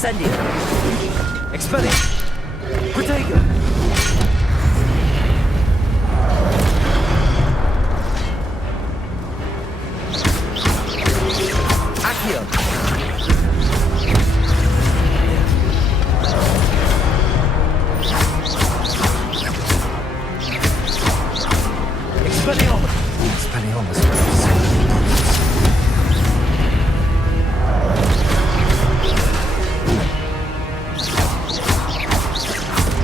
Incendio. Expelliarmus. Protagonist. Accio. Expelliarmus. Expelliarmus.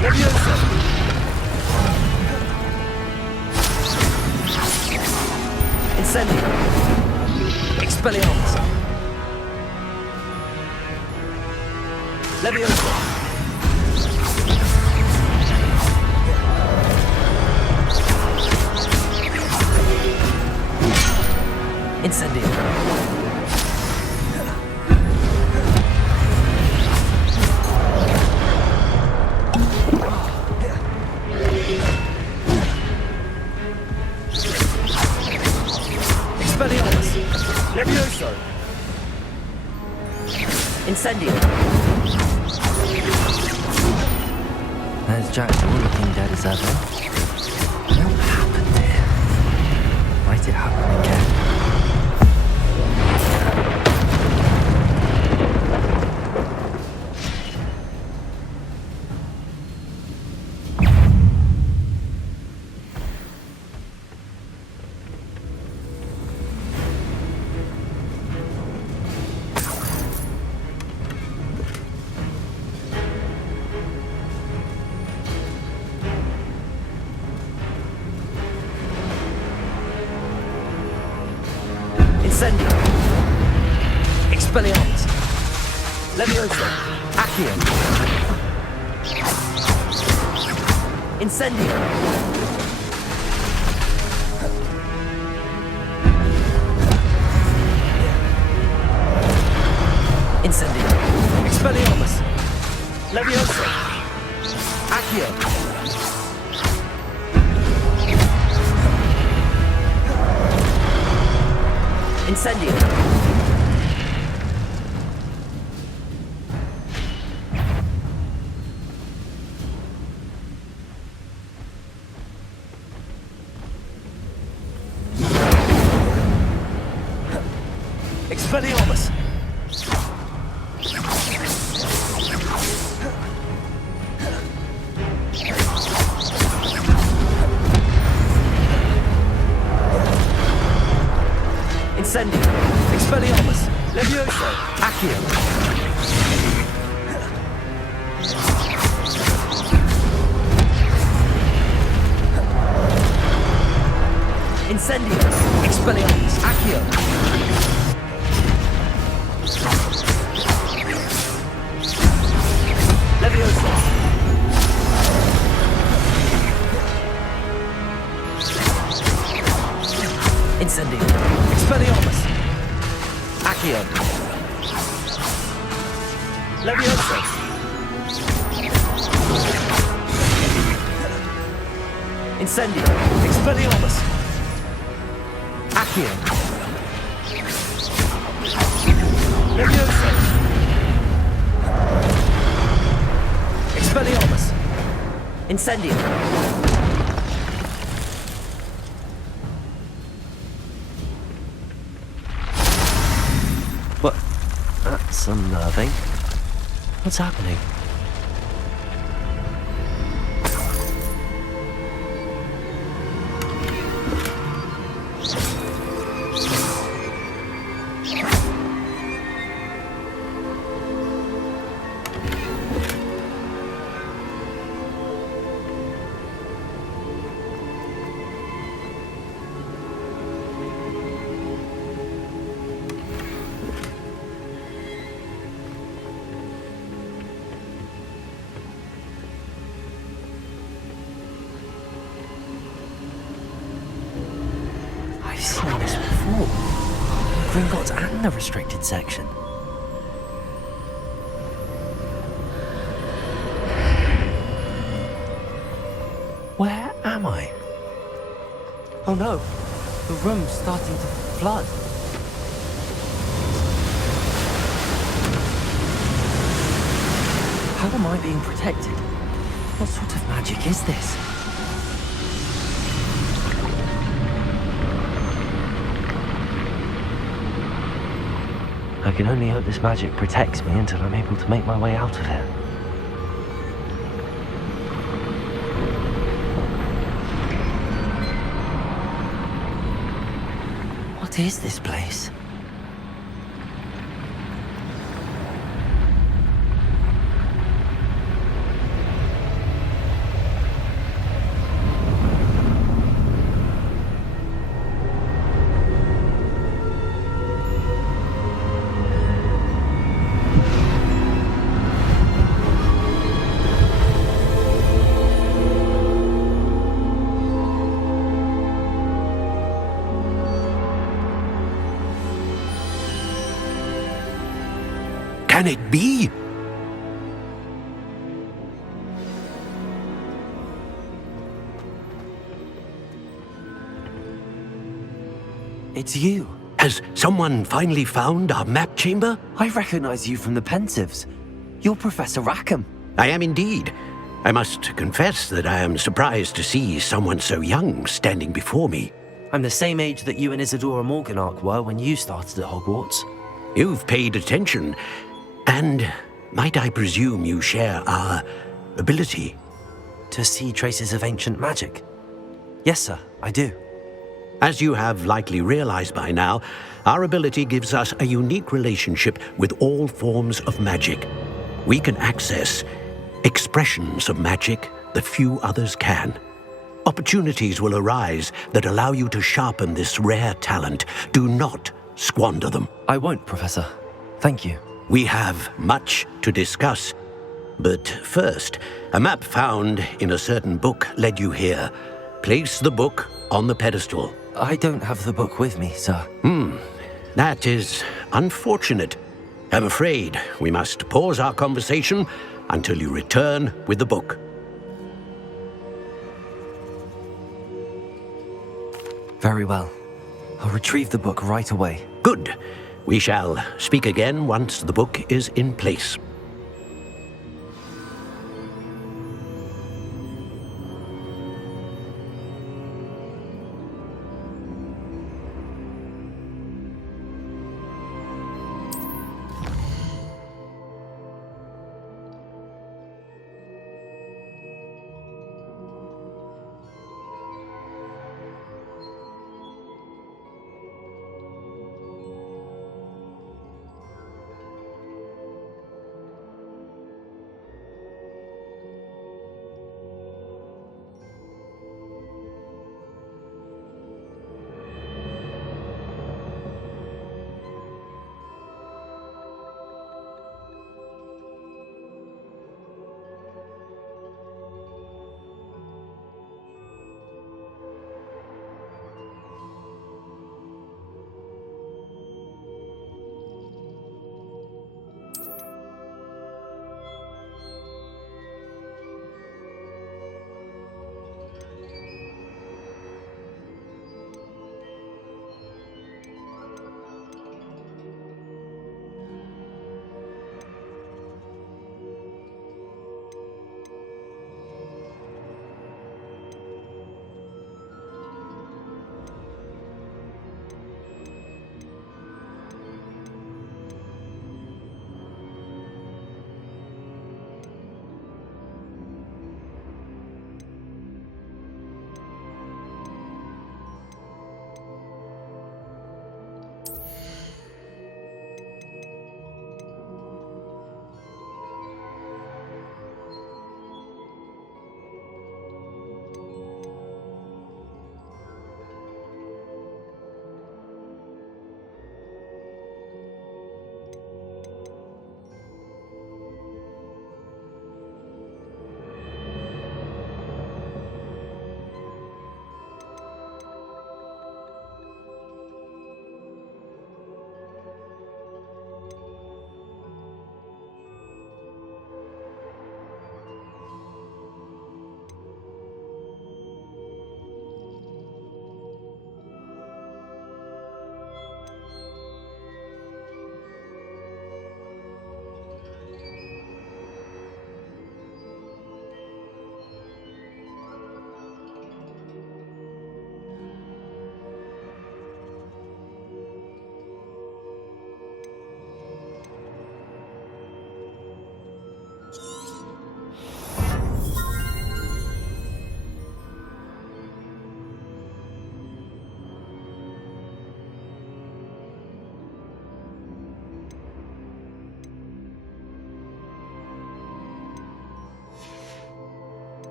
Leviosa. Incendio. Expelliarmus. Leviosa. Incendio. Expelliarmus. Levioso. Incendio. There's Jack Doyle looking dead as ever. What happened here? Why did it happen again? Incendio. Expelliarmus. Levioso. Accio. Incendio. Incendio. Expelliarmus. Levioso. Accio. Incendio. Expelliarmus. Incendio. Expelliarmus. Levioso. Accio. Incendio. Expelliarmus. Accio. Levioso. Incendio. Expelliarmus. Accio. Levioso. Incendio. Expelliarmus. Accio. Levioso. Expelliarmus. Incendio. What? That's unnerving. What's happening? I've seen this before. Gringotts and the restricted section. Where am I? Oh no, the room's starting to flood. How am I being protected? What sort of magic is this? I can only hope this magic protects me until I'm able to make my way out of here. What is this place? Can it be? It's you. Has someone finally found our map chamber? I recognize you from the Pensives. You're Professor Rackham. I am indeed. I must confess that I am surprised to see someone so young standing before me. I'm the same age that you and Isidora Morganach were when you started at Hogwarts. You've paid attention. And might I presume you share our ability? To see traces of ancient magic? Yes, sir, I do. As you have likely realized by now, our ability gives us a unique relationship with all forms of magic. We can access expressions of magic that few others can. Opportunities will arise that allow you to sharpen this rare talent. Do not squander them. I won't, Professor. Thank you. We have much to discuss. But first, a map found in a certain book led you here. Place the book on the pedestal. I don't have the book with me, sir. That is unfortunate. I'm afraid we must pause our conversation until you return with the book. Very well. I'll retrieve the book right away. Good. We shall speak again once the book is in place.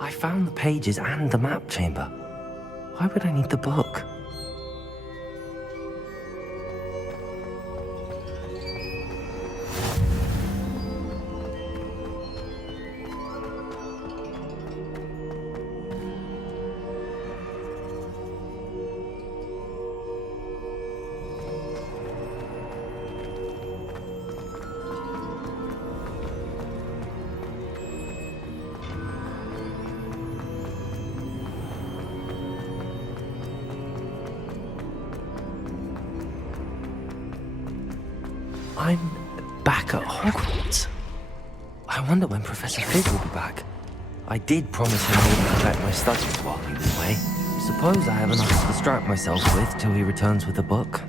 I found the pages and the map chamber. Why would I need the book? I'm back at Hogwarts. I wonder when Professor Fig will be back. I did promise him I wouldn't neglect my studies while he was away. Suppose I have enough to distract myself with till he returns with a book.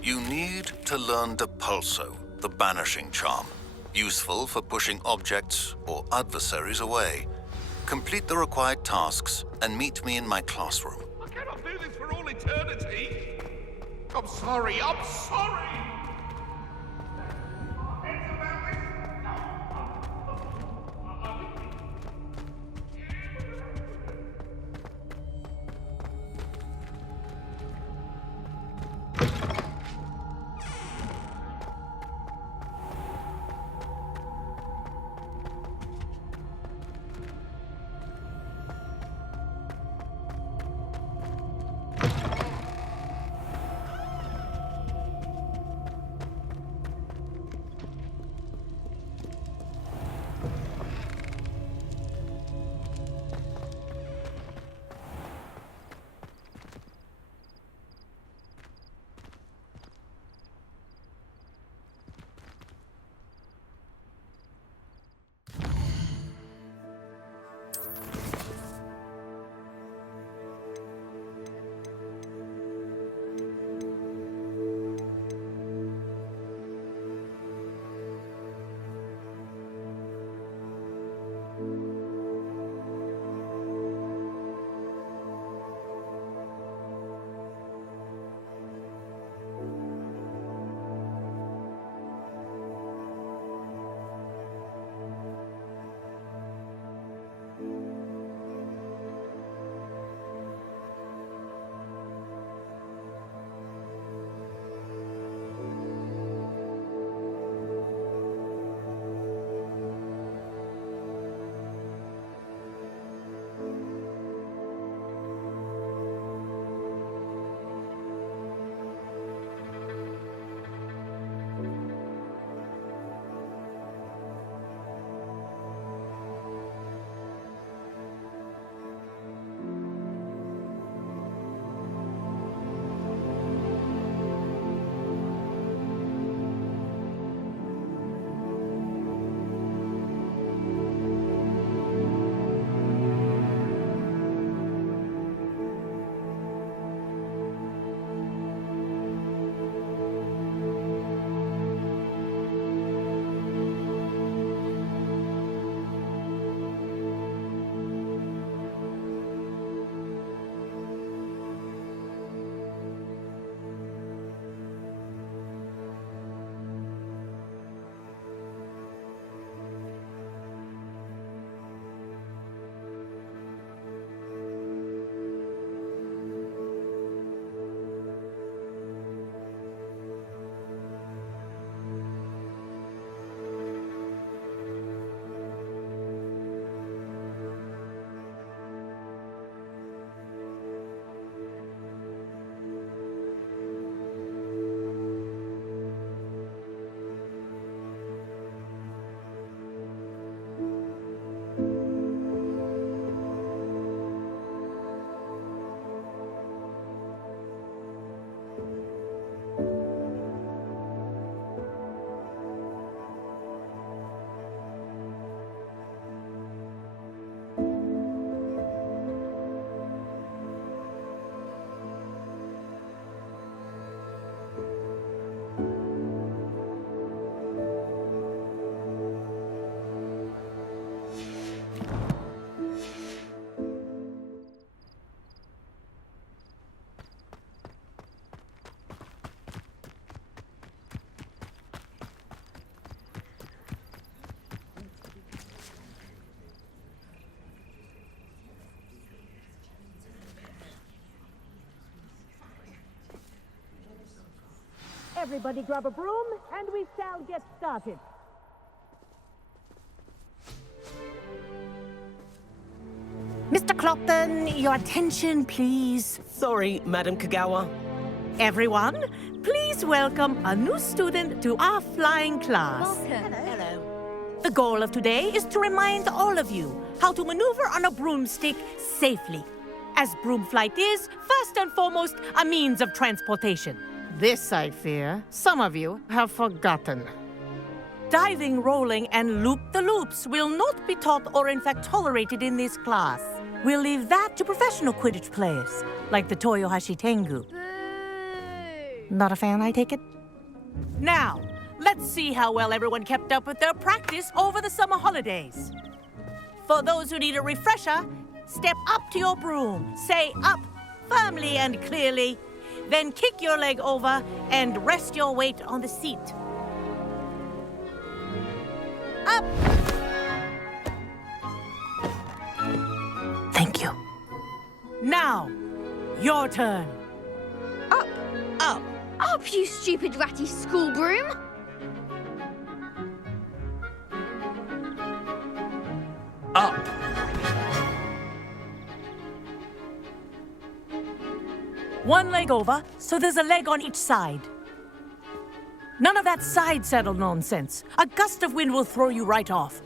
You need to learn the Pulso, the banishing charm. Useful for pushing objects or adversaries away. Complete the required tasks and meet me in my classroom. I cannot do this for all eternity. I'm sorry, I'm sorry. Everybody grab a broom, and we shall get started. Mr. Clopton, your attention, please. Sorry, Madam Kagawa. Everyone, please welcome a new student to our flying class. Hello. The goal of today is to remind all of you how to maneuver on a broomstick safely, as broom flight is, first and foremost, a means of transportation. This, I fear, some of you have forgotten. Diving, rolling, and loop-the-loops will not be taught or in fact tolerated in this class. We'll leave that to professional Quidditch players, like the Toyohashi Tengu. Not a fan, I take it? Now, let's see how well everyone kept up with their practice over the summer holidays. For those who need a refresher, step up to your broom, say up firmly and clearly, then kick your leg over and rest your weight on the seat. Up! Thank you. Now, your turn. Up! Up! Up, you stupid ratty school broom! Up! One leg over, so there's a leg on each side. None of that side saddle nonsense. A gust of wind will throw you right off.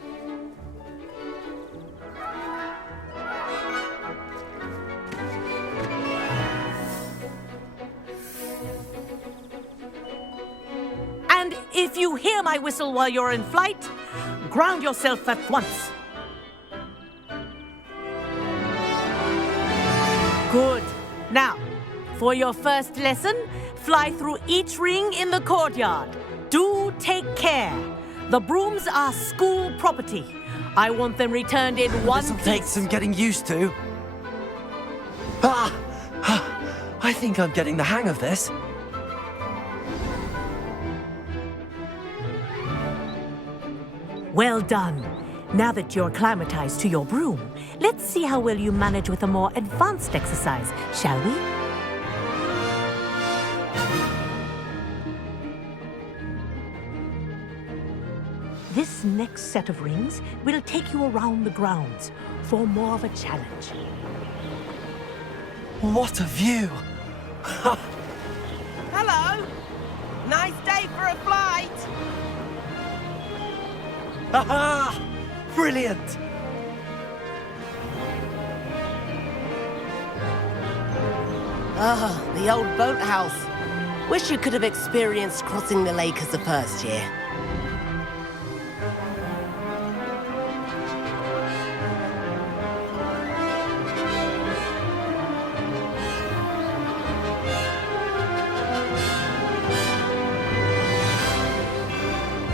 And if you hear my whistle while you're in flight, ground yourself at once. Good. Now, for your first lesson, fly through each ring in the courtyard. Do take care. The brooms are school property. I want them returned in one This'll piece. take some getting used to. I think I'm getting the hang of this. Well done. Now that you're acclimatized to your broom, let's see how well you manage with a more advanced exercise, shall we? This next set of rings will take you around the grounds for more of a challenge. What a view! Hello! Nice day for a flight! Haha! Brilliant! Ah, the old boathouse. Wish you could have experienced crossing the lake as a first year.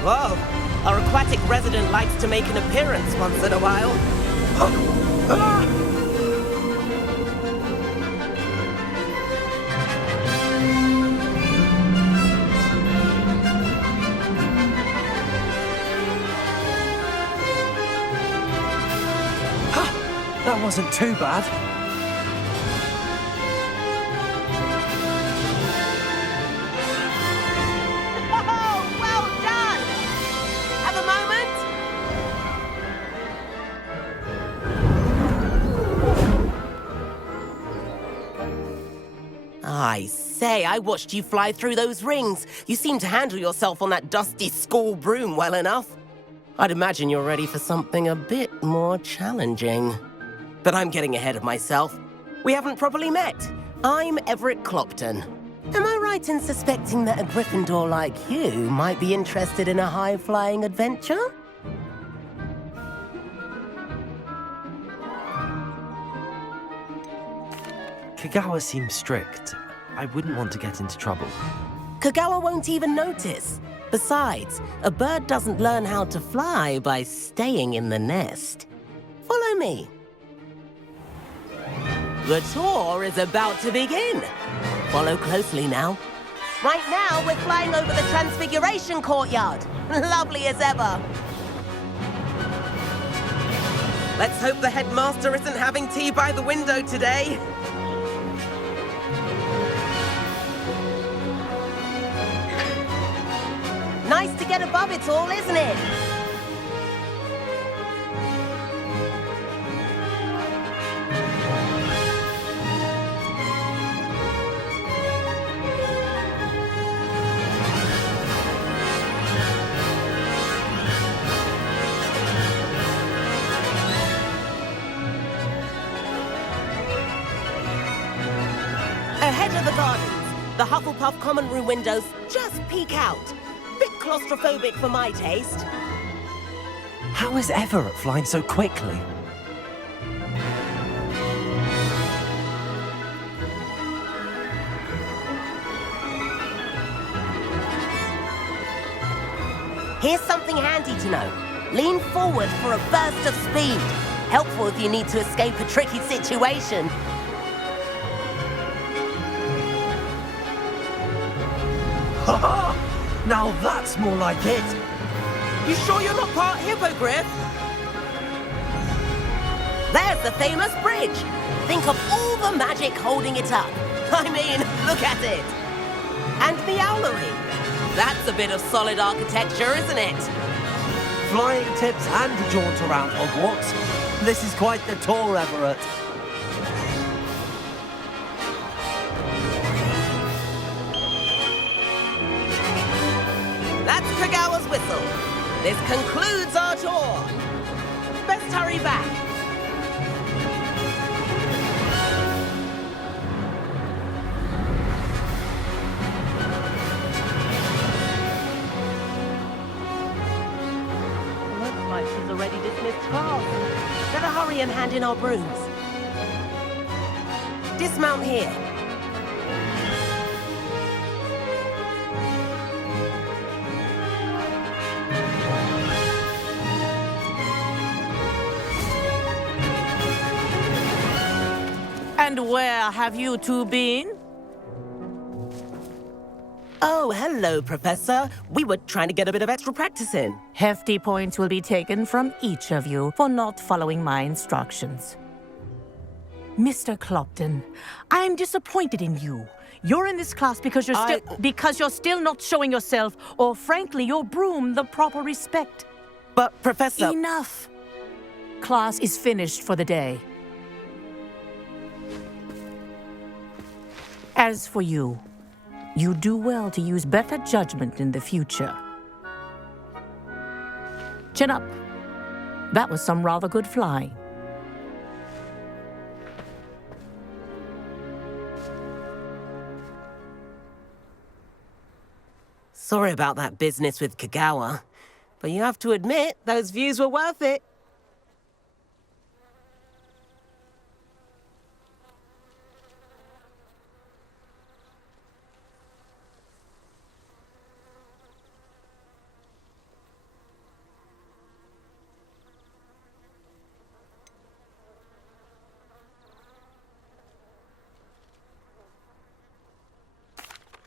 Whoa! Our aquatic resident likes to make an appearance once in a while. That wasn't too bad. Oh, well done! Have a moment? I say, I watched you fly through those rings. You seem to handle yourself on that dusty school broom well enough. I'd imagine you're ready for something a bit more challenging. But I'm getting ahead of myself. We haven't properly met. I'm Everett Clopton. Am I right in suspecting that a Gryffindor like you might be interested in a high-flying adventure? Kagawa seems strict. I wouldn't want to get into trouble. Kagawa won't even notice. Besides, a bird doesn't learn how to fly by staying in the nest. Follow me. The tour is about to begin. Follow closely now. Right now, we're flying over the Transfiguration Courtyard. Lovely as ever. Let's hope the headmaster isn't having tea by the window today. Nice to get above it all, isn't it? Ahead of the gardens, the Hufflepuff common room windows just peek out. Bit claustrophobic for my taste. How is Everett flying so quickly? Here's something handy to know. Lean forward for a burst of speed. Helpful if you need to escape a tricky situation. Now that's more like it. You sure you're not part hippogriff? There's the famous bridge. Think of all the magic holding it up. I mean, look at it. And the owlery. That's a bit of solid architecture, isn't it? Flying tips and a jaunt around Hogwarts. This is quite the tour, Everett. That's Kagawa's whistle. This concludes our tour. Best hurry back. Looks like she's already dismissed class. Better hurry and hand in our brooms. Dismount here. And where have you two been? Oh, hello, Professor. We were trying to get a bit of extra practice in. Hefty points will be taken from each of you for not following my instructions. Mr. Clopton, I'm disappointed in you. You're in this class because you're still not showing yourself, or frankly, your broom the proper respect. But, Professor... Enough. Class is finished for the day. As for you, you do well to use better judgment in the future. Chin up. That was some rather good flying. Sorry about that business with Kagawa, but you have to admit, those views were worth it.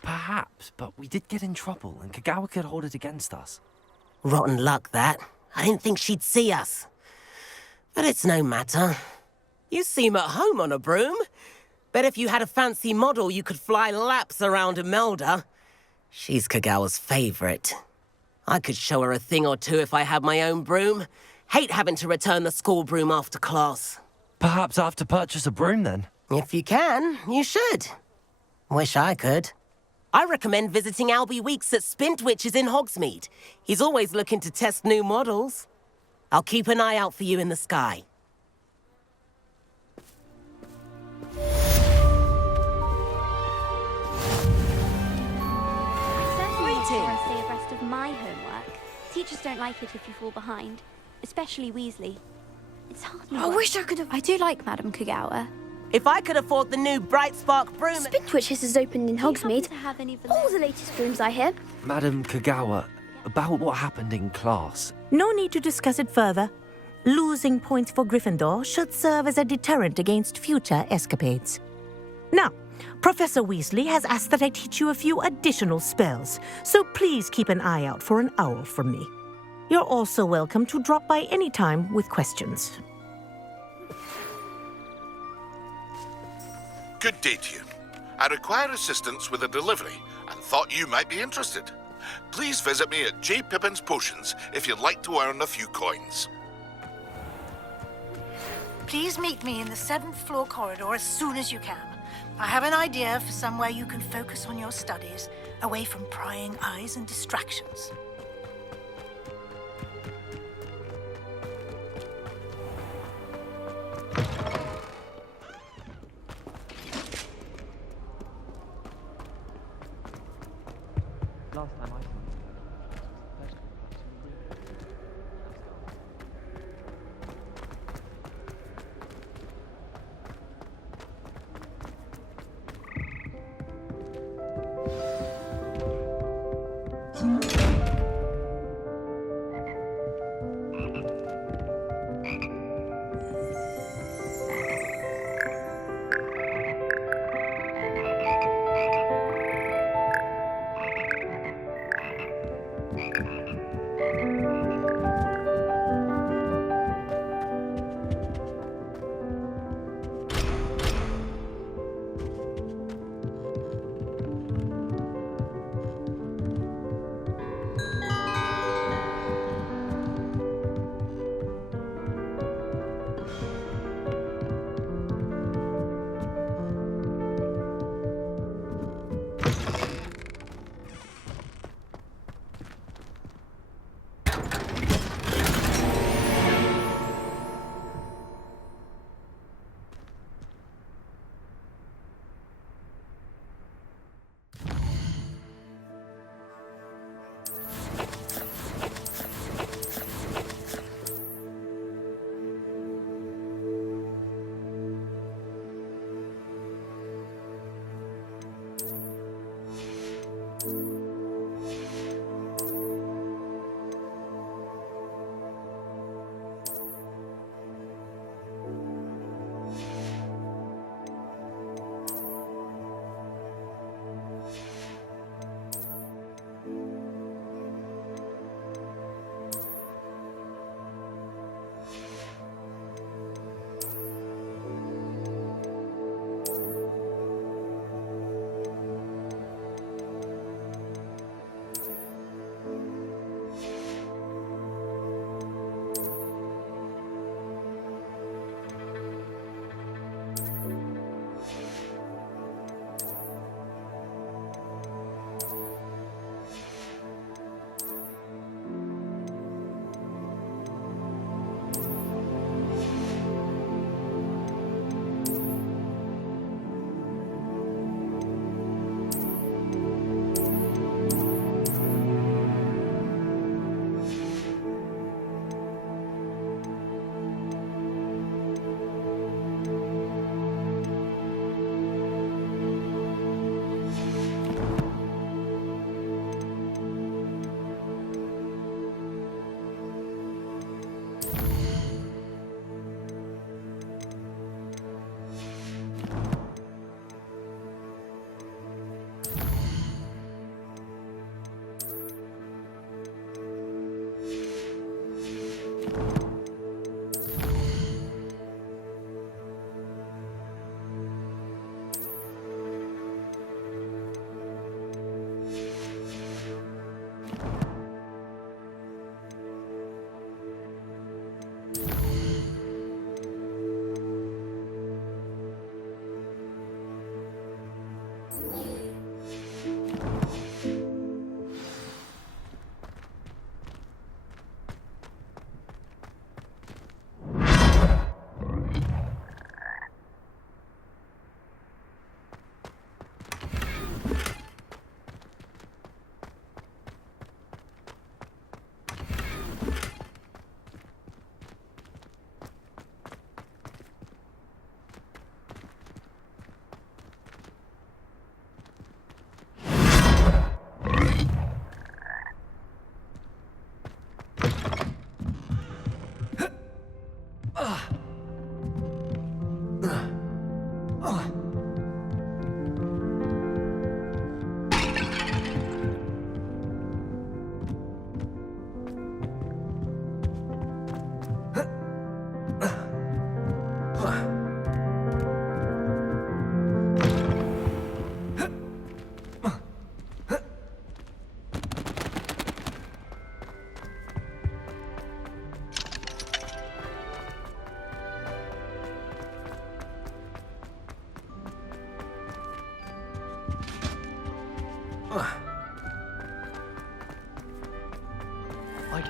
Perhaps, but we did get in trouble, and Kagawa could hold it against us. Rotten luck, that. I didn't think she'd see us. But it's no matter. You seem at home on a broom. Bet if you had a fancy model, you could fly laps around Imelda. She's Kagawa's favorite. I could show her a thing or two if I had my own broom. Hate having to return the school broom after class. Perhaps I have to purchase a broom, then? If you can, you should. Wish I could. I recommend visiting Albie Weeks at Spintwitches in Hogsmeade. He's always looking to test new models. I'll keep an eye out for you in the sky. Certainly make sure I stay abreast of my homework. Teachers don't like it if you fall behind, especially Weasley. It's hardly I wish I could have... I do like Madame Kagawa. If I could afford the new Bright Spark broom... Spintwitches has opened in Do you Hogsmeade. happen to have any All the latest brooms, I hear. Madam Kagawa, about what happened in class. No need to discuss it further. Losing points for Gryffindor should serve as a deterrent against future escapades. Now, Professor Weasley has asked that I teach you a few additional spells, so please keep an eye out for an owl from me. You're also welcome to drop by any time with questions. Good day to you. I require assistance with a delivery and thought you might be interested. Please visit me at J. Pippin's Potions if you'd like to earn a few coins. Please meet me in the 7th floor corridor as soon as you can. I have an idea for somewhere you can focus on your studies, away from prying eyes and distractions. Last time I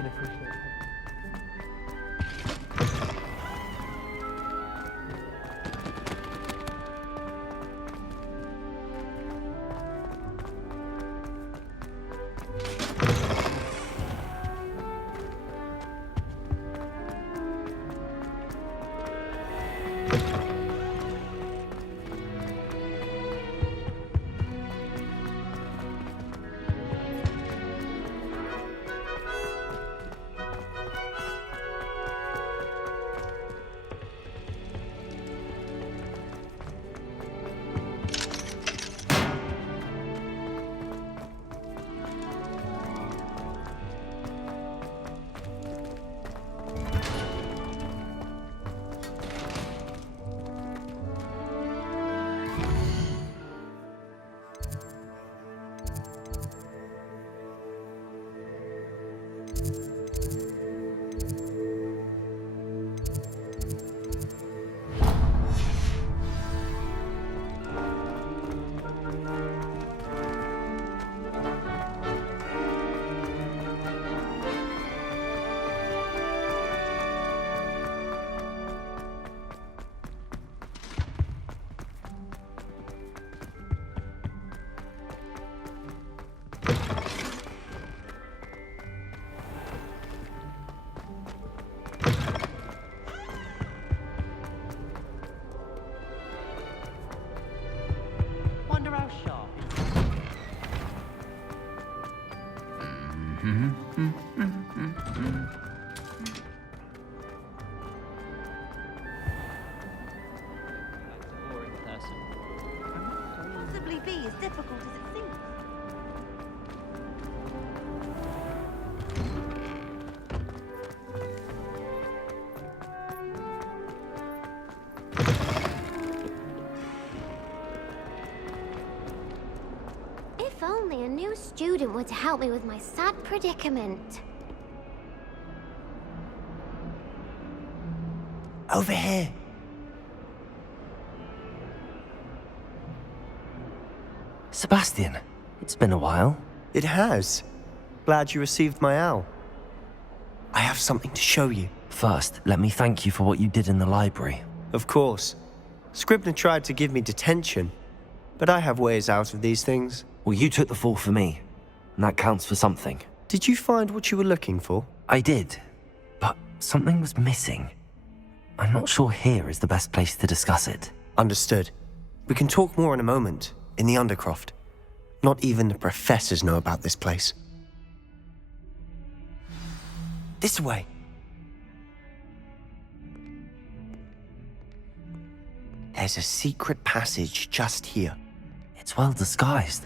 can appreciate it. Possibly be as difficult as it seems. If only a new student were to help me with my sad predicament. Over here. Sebastian, it's been a while. It has. Glad you received my owl. I have something to show you. First, let me thank you for what you did in the library. Of course. Scribner tried to give me detention, but I have ways out of these things. Well, you took the fall for me, and that counts for something. Did you find what you were looking for? I did, but something was missing. I'm not sure here is the best place to discuss it. Understood. We can talk more in a moment, in the Undercroft. Not even the professors know about this place. This way. There's a secret passage just here. It's well disguised.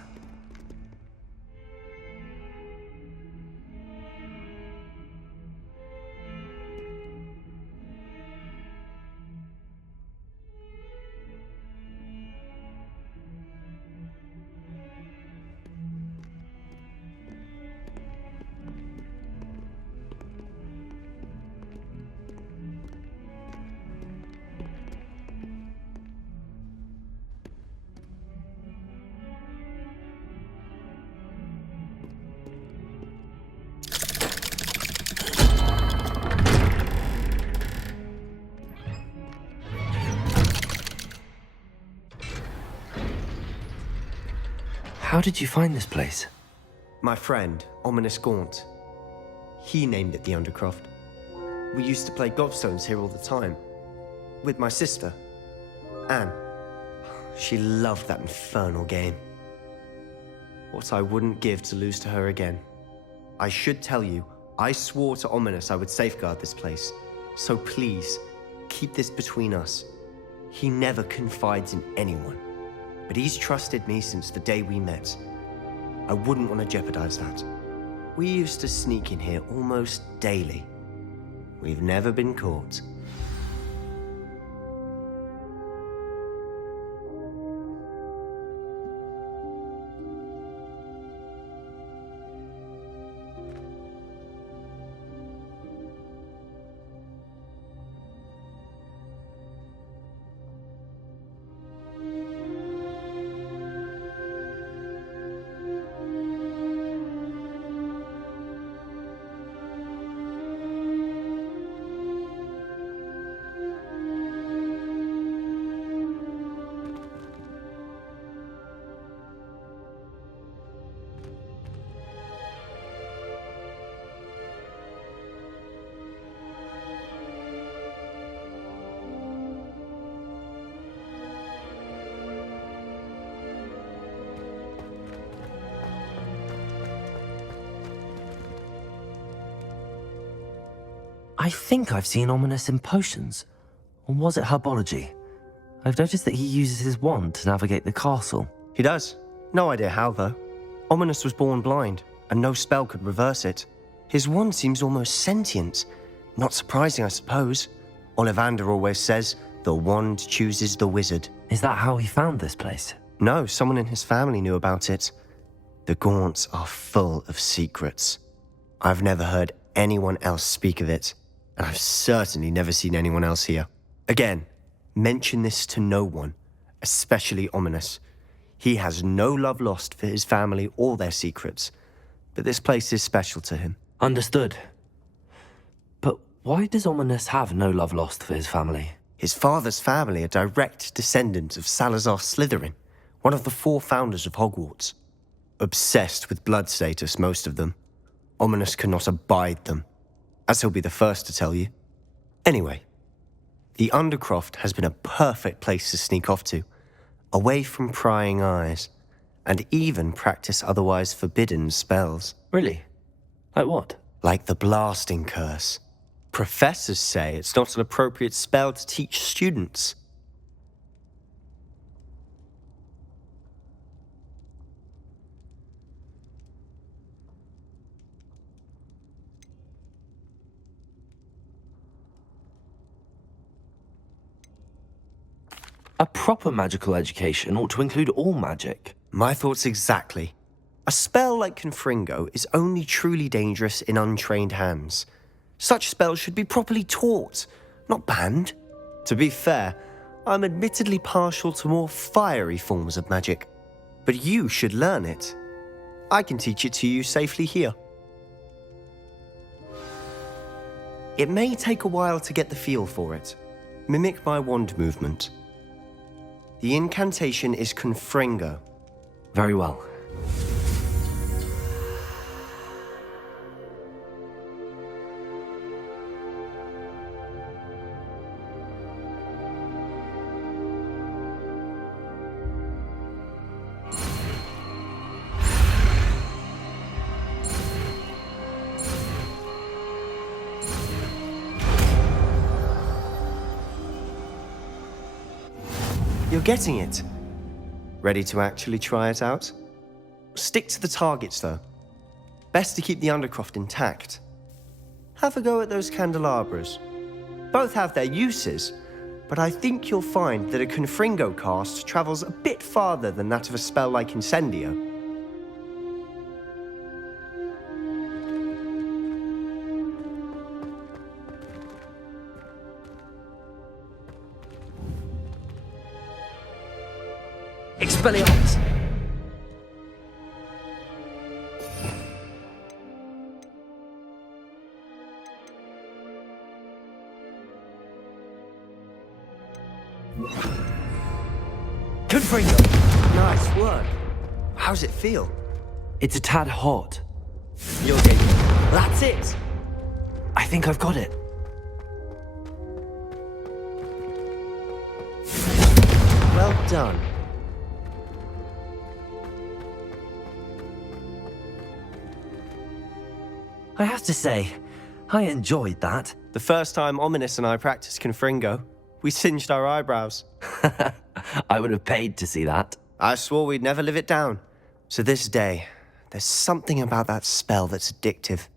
How did you find this place? My friend, Ominous Gaunt. He named it the Undercroft. We used to play gobstones here all the time. With my sister, Anne. She loved that infernal game. What I wouldn't give to lose to her again. I should tell you, I swore to Ominous I would safeguard this place. So please, keep this between us. He never confides in anyone. But he's trusted me since the day we met. I wouldn't want to jeopardize that. We used to sneak in here almost daily. We've never been caught. I think I've seen Ominous in potions. Or was it herbology? I've noticed that he uses his wand to navigate the castle. He does. No idea how, though. Ominous was born blind, and no spell could reverse it. His wand seems almost sentient. Not surprising, I suppose. Ollivander always says, the wand chooses the wizard. Is that how he found this place? No, someone in his family knew about it. The Gaunts are full of secrets. I've never heard anyone else speak of it, and I've certainly never seen anyone else here. Again, mention this to no one, especially Ominous. He has no love lost for his family or their secrets, but this place is special to him. Understood. But why does Ominous have no love lost for his family? His father's family are direct descendants of Salazar Slytherin, one of the 4 founders of Hogwarts. Obsessed with blood status, most of them. Ominous cannot abide them, as he'll be the first to tell you. Anyway, the Undercroft has been a perfect place to sneak off to, away from prying eyes, and even practice otherwise forbidden spells. Really? Like what? Like the Blasting Curse. Professors say it's not an appropriate spell to teach students. A proper magical education ought to include all magic. My thoughts exactly. A spell like Confringo is only truly dangerous in untrained hands. Such spells should be properly taught, not banned. To be fair, I'm admittedly partial to more fiery forms of magic. But you should learn it. I can teach it to you safely here. It may take a while to get the feel for it. Mimic my wand movement. The incantation is Confringo. Very well. You're getting it. Ready to actually try it out? Stick to the targets, though. Best to keep the Undercroft intact. Have a go at those candelabras. Both have their uses, but I think you'll find that a Confringo cast travels a bit farther than that of a spell like Incendio. Expelliarmus! Confringo! Nice work. How's it feel? It's a tad hot. You're getting it. That's it! I think I've got it. Well done. I have to say, I enjoyed that. The first time Ominous and I practiced Confringo, we singed our eyebrows. I would have paid to see that. I swore we'd never live it down. To this day, there's something about that spell that's addictive.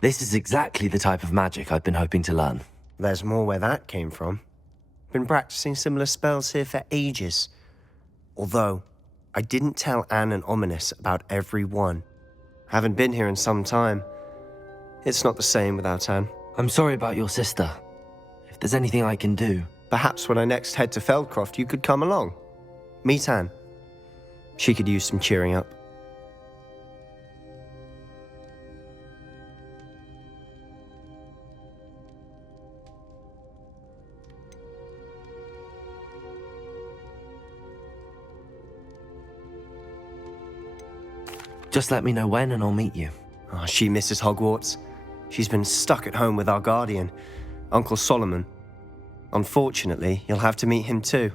This is exactly the type of magic I've been hoping to learn. There's more where that came from. Been practicing similar spells here for ages. Although, I didn't tell Anne and Ominous about every one. Haven't been here in some time. It's not the same without Anne. I'm sorry about your sister. If there's anything I can do... Perhaps when I next head to Feldcroft, you could come along. Meet Anne. She could use some cheering up. Just let me know when and I'll meet you. Oh, she misses Hogwarts. She's been stuck at home with our guardian, Uncle Solomon. Unfortunately, you'll have to meet him too.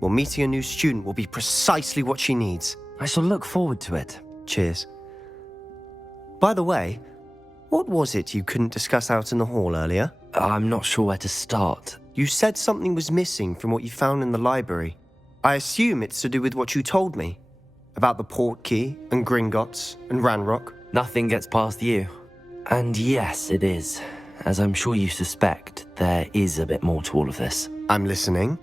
Well, meeting a new student will be precisely what she needs. I shall look forward to it. Cheers. By the way, what was it you couldn't discuss out in the hall earlier? I'm not sure where to start. You said something was missing from what you found in the library. I assume it's to do with what you told me. About the Portkey, and Gringotts, and Ranrok. Nothing gets past you. And yes, it is. As I'm sure you suspect, there is a bit more to all of this. I'm listening.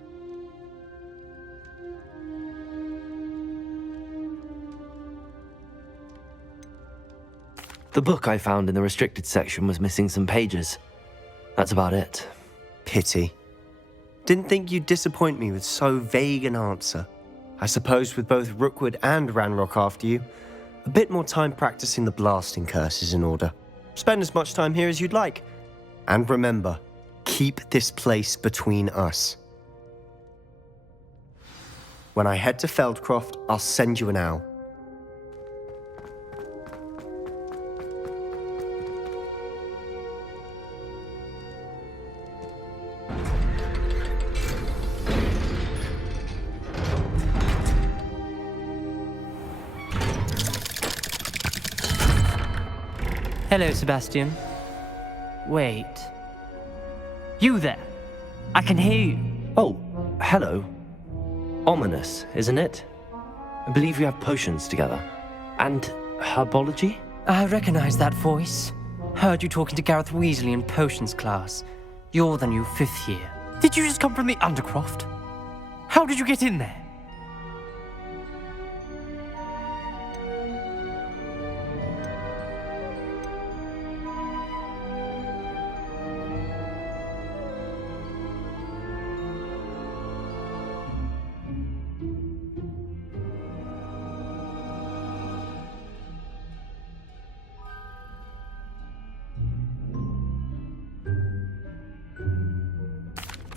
The book I found in the restricted section was missing some pages. That's about it. Pity. Didn't think you'd disappoint me with so vague an answer. I suppose with both Rookwood and Ranrok after you, a bit more time practicing the blasting curse is in order. Spend as much time here as you'd like. And remember, keep this place between us. When I head to Feldcroft, I'll send you an owl. Hello, Sebastian. Wait. You there? I can hear you. Oh, hello. Ominous, isn't it? I believe we have potions together. And herbology? I recognize that voice. Heard you talking to Gareth Weasley in potions class. You're the new 5th year. Did you just come from the Undercroft? How did you get in there?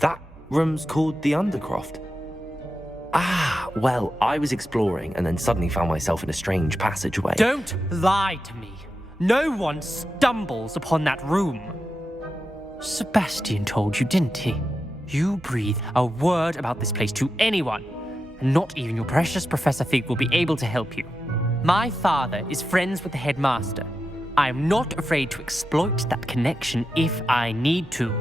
That room's called the Undercroft. Ah, well, I was exploring and then suddenly found myself in a strange passageway. Don't lie to me. No one stumbles upon that room. Sebastian told you, didn't he? You breathe a word about this place to anyone, and not even your precious Professor Fig will be able to help you. My father is friends with the headmaster. I am not afraid to exploit that connection if I need to.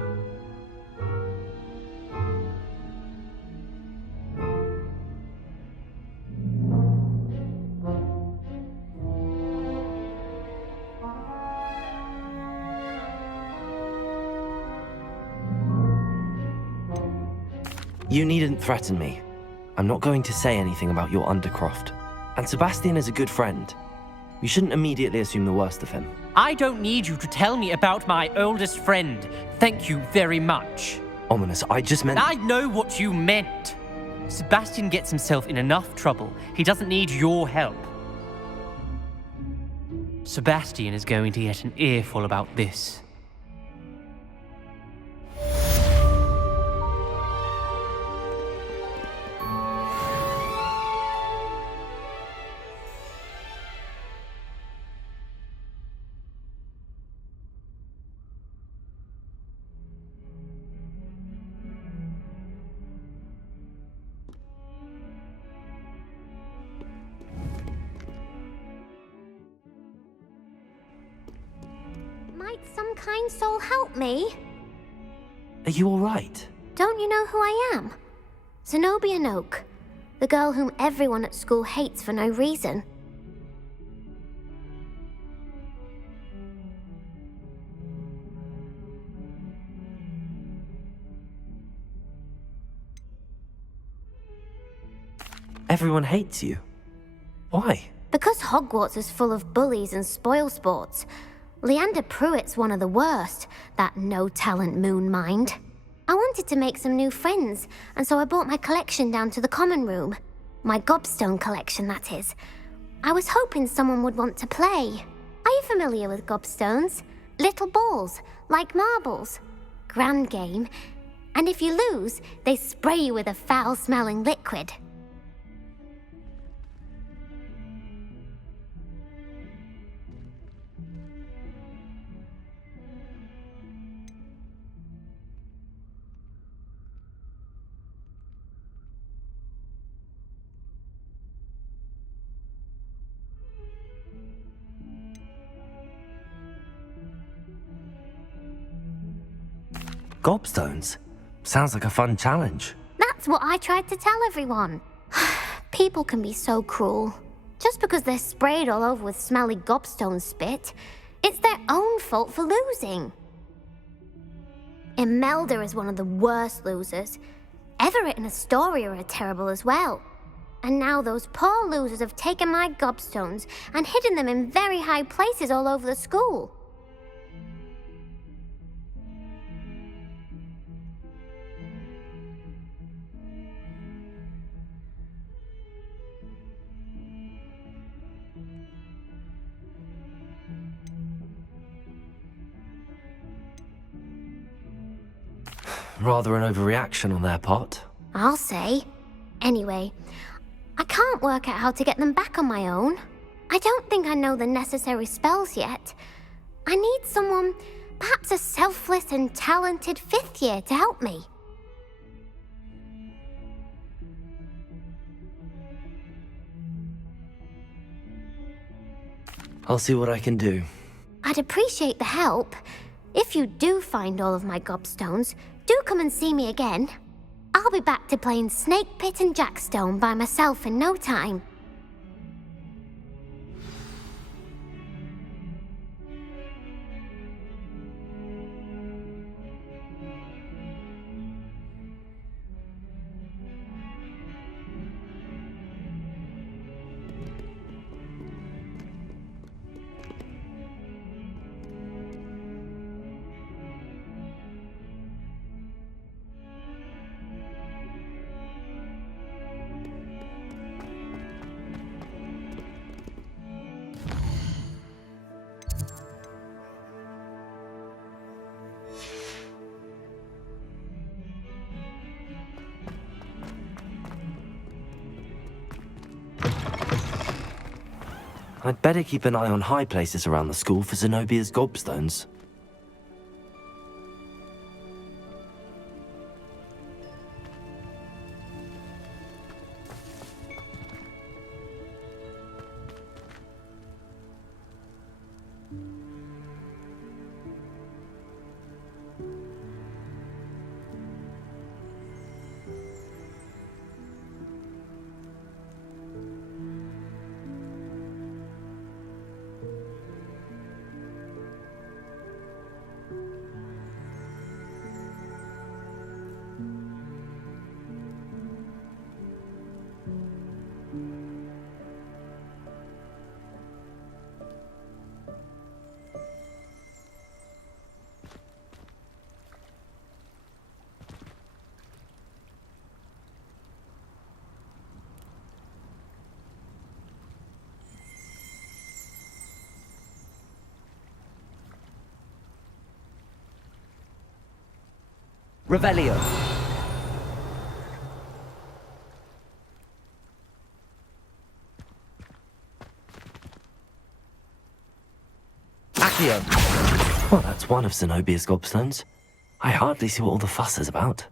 You needn't threaten me. I'm not going to say anything about your Undercroft. And Sebastian is a good friend. You shouldn't immediately assume the worst of him. I don't need you to tell me about my oldest friend. Thank you very much. Ominous, I just meant... I know what you meant. Sebastian gets himself in enough trouble. He doesn't need your help. Sebastian is going to get an earful about this. Might some kind soul help me? Are you all right? Don't you know who I am? Zenobia Noak, the girl whom everyone at school hates for no reason. Everyone hates you. Why? Because Hogwarts is full of bullies and spoilsports. Leander Pruitt's one of the worst, that no-talent moon mind. I wanted to make some new friends, and so I brought my collection down to the common room. My gobstone collection, that is. I was hoping someone would want to play. Are you familiar with gobstones? Little balls, like marbles. Grand game. And if you lose, they spray you with a foul-smelling liquid. Gobstones? Sounds like a fun challenge. That's what I tried to tell everyone. People can be so cruel. Just because they're sprayed all over with smelly gobstone spit, it's their own fault for losing. Imelda is one of the worst losers. Everett and Astoria are terrible as well. And now those poor losers have taken my gobstones and hidden them in very high places all over the school. Rather an overreaction on their part. I'll say. Anyway, I can't work out how to get them back on my own. I don't think I know the necessary spells yet. I need someone, perhaps a selfless and talented 5th year to help me. I'll see what I can do. I'd appreciate the help. If you do find all of my gobstones, do come and see me again. I'll be back to playing Snake Pit and Jackstone by myself in no time. I'd better keep an eye on high places around the school for Zenobia's gobstones. Revelio. Accio. Well, that's one of Zenobia's gobstones. I hardly see what all the fuss is about.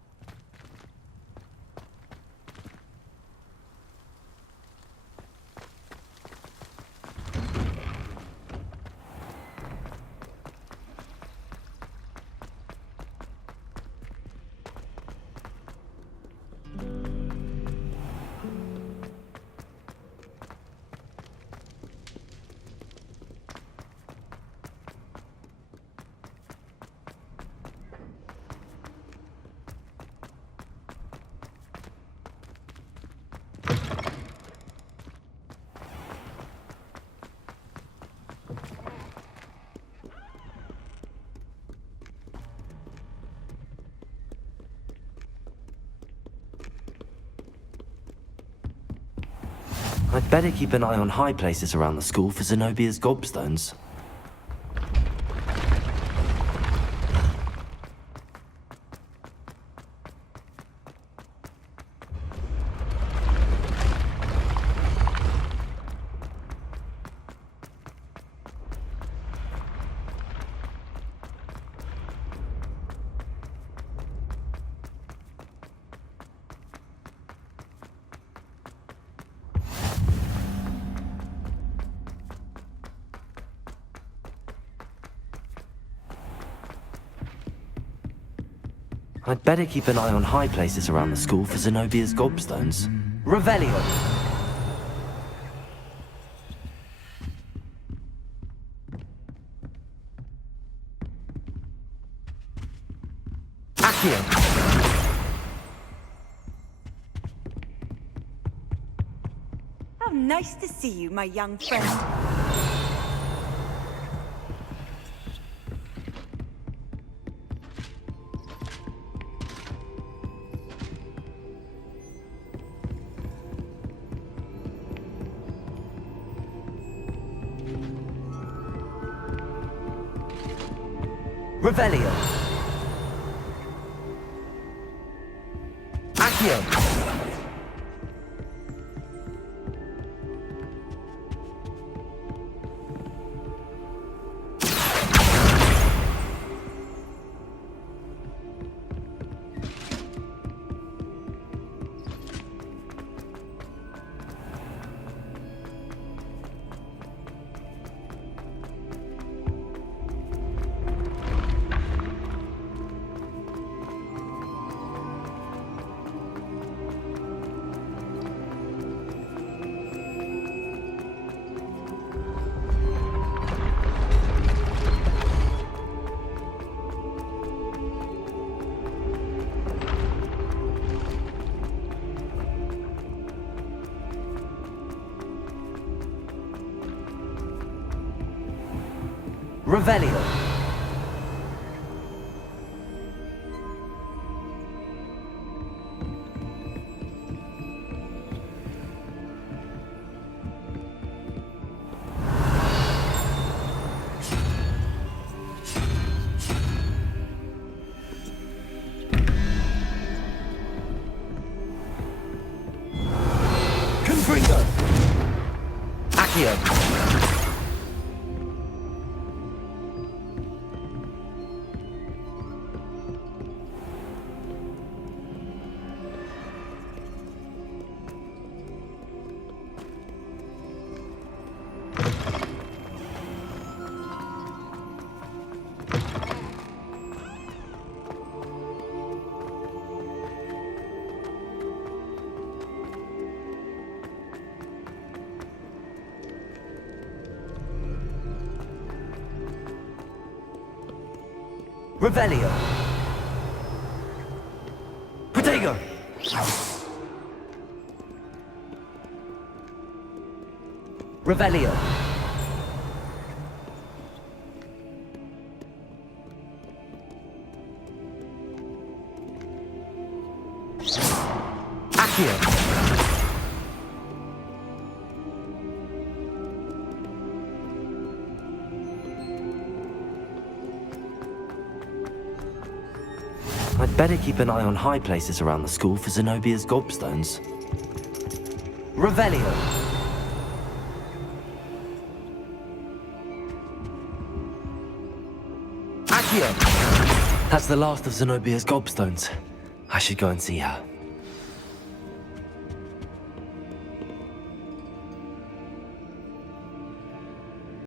I'd better keep an eye on high places around the school for Zenobia's gobstones. I'd better keep an eye on high places around the school for Zenobia's gobstones. Revelio! Accio! How nice to see you, my young friend. Revelio! Accio! Revelio! Confringo! Accio! Revelio! Protego! Revelio! Accio! I'd better keep an eye on high places around the school for Zenobia's gobstones. Revelio! Accio! That's the last of Zenobia's gobstones. I should go and see her.